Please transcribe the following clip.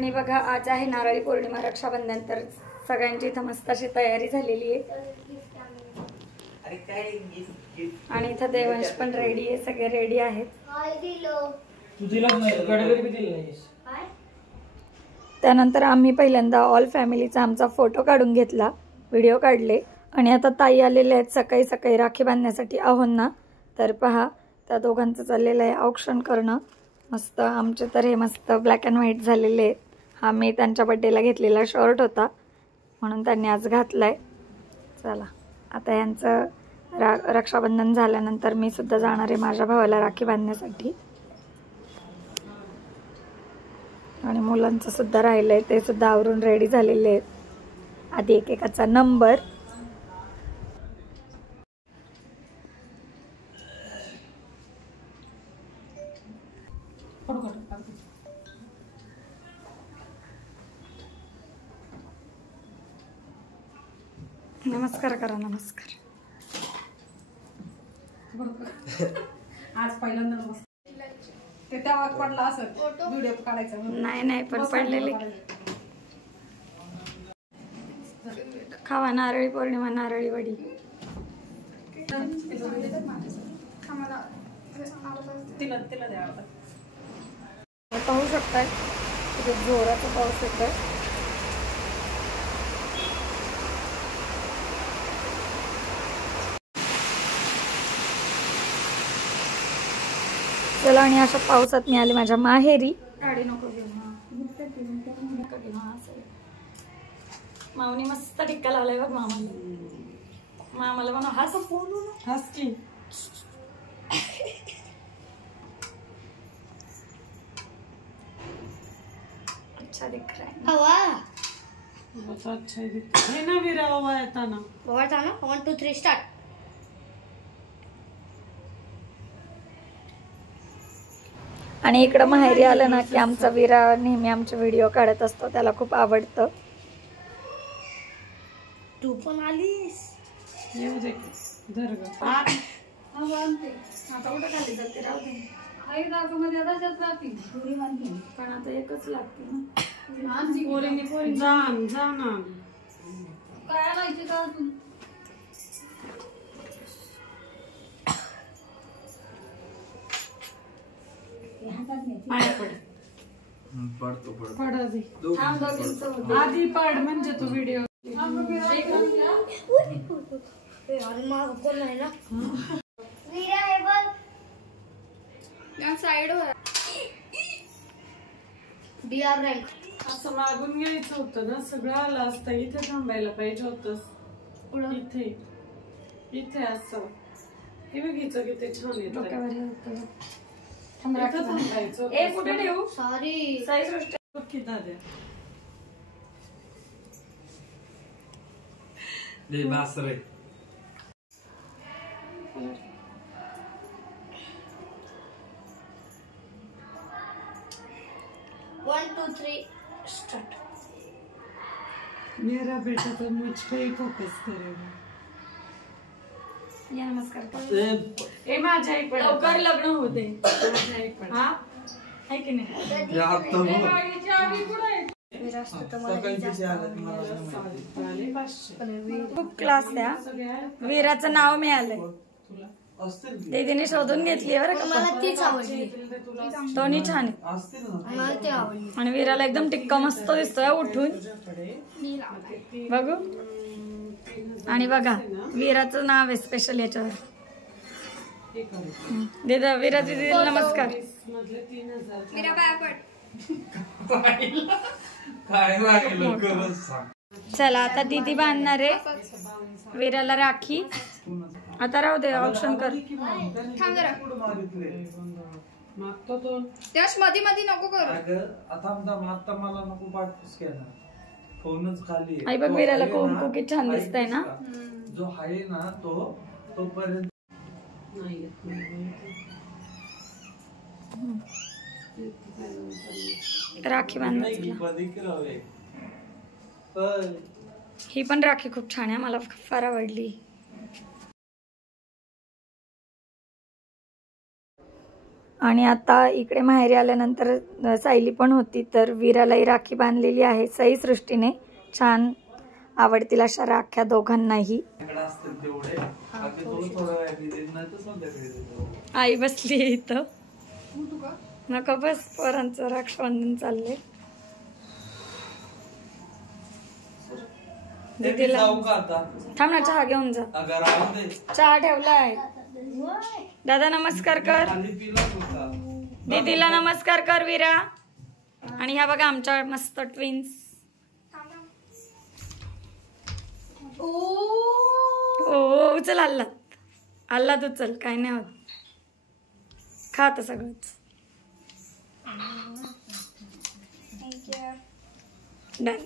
आणि बघा आज आहे नारळी पौर्णिमा, रक्षाबंधन, तर सगळ्यांची इथं मस्त अशी तयारी झालेली आहे आणि इथं देवांश पण रेडी आहे, सगळे रेडी आहेत। त्यानंतर आम्ही पहिल्यांदा ऑल फॅमिलीचा आमचा फोटो काढून घेतला, व्हिडिओ काढले आणि आता ताई आलेले आहेत सकाळी सकाळी राखी बांधण्यासाठी आहोंना। तर पहा त्या दोघांचं चाललेलं आहे औक्षण करणं। मस्त आमचे तर हे मस्त ब्लॅक अँड व्हाईट झालेले आहेत। हा मी त्यांच्या बर्थडेला घेतलेला शर्ट होता म्हणून त्यांनी आज घातलाय। चला आता यांचं रक्षाबंधन झाल्यानंतर मी सुद्धा जाणार आहे माझ्या भावाला राखी बांधण्यासाठी आणि मुलांचं सुद्धा राहिलंय, ते सुद्धा आवरून रेडी झालेले आहेत। आधी एकेकाचा नंबर। नमस्कार करा, नमस्कार। आज पहिल्यांदा ते तेव्हा पडला असं व्हिडिओ काढायचा नाही नाही पण पडलेले खावा नारळी पौर्णिमा, नारळी वडी। पाहू शकताय किती जोराचा पाऊस येतोय। चला आणि अशा पावसात मी आले माझ्या माहेरी। गाडी नको घेऊ, माऊनी मस्त टिक्का लावलाय बघ मामाला। मामाला म्हणा हस हस की अच्छा दिख रहा है हवा बहुत अच्छा है ना वीरा। हवा येता ना 1 2 3 स्टार्ट। आणि इकडं माहेरी आलं ना की आमचा वीरा नेहमी आमचे व्हिडिओ काढत असतो, त्याला खूप आवडतं। तू पण आलीस येऊ दे धर ग आता कुठं खाली जाते, राहू दे। आई दाखवमध्ये तशाच राहते पुरी मानते, पण आता एकच लागते ना पोरीने पोरी जान जाना काय माहिती का अजून। आधी पड म्हणजे तू व्हिडिओ असं मागून घ्यायचं होतं ना, सगळं आलं असतं। इथे थांबायला पाहिजे होतं, इथे इथे असं हे बघितलं की ते छान येतं। कुठे ठेवू? Sorry one two three start. मेरा बेटा तो मुझ पे ही फोकस करेगा। या नमस्कार ए माझ्या एक लवकर लग्न होते माझ्या एक हा है की नाही। खूप क्लास त्या वीराचं नाव मिळालंय, दीदीने शोधून घेतली बरं का। मला तीच आवडली, दोन्ही छान मला ती आवडली। आणि वीराला एकदम टिक्का मस्त दिसतोय उठून बघू। आणि बघा वीराचं नाव आहे स्पेशल याच्यावर। दीदा वीरा दीदी नमस्कार। वीरा पाय पड। चला आता दीदी बांधणार आहे वीराला राखी। आता राहू दे औक्षण कर। थांब जरा मागतो तो त्याच मध्ये मध्ये नको करू। आता मला नको पाठवूस केला फोनच खाली आई बघ वीराला कोण किती छान दिसतंय ना। जो आहे ना तो पर्यंत नाही राखी बांधायची। ही पण राखी खूप छान आहे, मला फार आवडली। आणि आता इकडे माहेरी आल्यानंतर सायली पण होती, तर वीरालाही राखी बांधलेली आहे सई सृष्टीने. छान आवडतील अशा राख्या दोघांनाही. आई बसली इथं. नका बस, पोरांचं रक्षाबंधन चाललंय. दीदीला थांब ना, चहा घेऊन जा. चहा ठेवलाय. दादा नमस्कार कर, दीदीला नमस्कार कर वीरा. आणि ह्या बघा आमच्या मस्त ट्विन्स. ओ उचल आल्लाद उचल, काय नाही होत. खात सगळंच. डन.